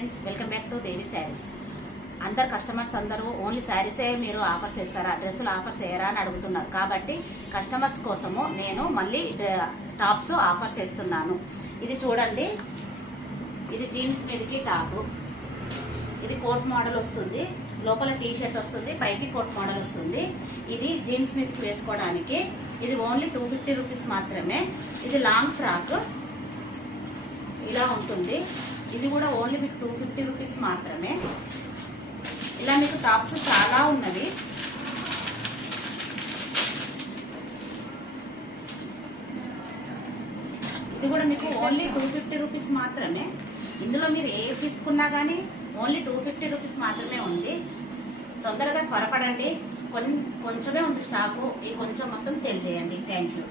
Friends, welcome back to దేవి శారీస్. అందరు customers అందరూ only శారీసే మీరు ఆఫర్స్ ఇస్తారా, డ్రెస్సులు ఆఫర్స్ వేయరా అని అడుగుతున్నారు. కాబట్టి కస్టమర్స్ కోసము నేను మళ్ళీ టాప్స్ ఆఫర్స్ వేస్తున్నాను. ఇది చూడండి, ఇది జీన్స్ మీదకి టాపు, ఇది కోట్ మోడల్ వస్తుంది, లోపల టీ షర్ట్ వస్తుంది, పైకి కోట్ మోడల్ వస్తుంది. ఇది జీన్స్ మీదకి వేసుకోవడానికి. ఇది ఓన్లీ 250 రూపీస్ మాత్రమే. ఇది లాంగ్ ఫ్రాక్ ఇలా ఉంటుంది. ఇది కూడా ఓన్లీ మీకు 250 రూపీస్ మాత్రమే. ఇలా మీకు టాప్స్ చాలా ఉన్నవి. ఇది కూడా మీకు ఓన్లీ 250 రూపీస్ మాత్రమే. ఇందులో మీరు ఏ తీసుకున్నా కానీ ఓన్లీ 250 రూపీస్ మాత్రమే ఉంది. తొందరగా త్వరపడండి, కొంచెమే ఉంది స్టాకు. ఈ కొంచెం మొత్తం సేల్ చేయండి. Thank you.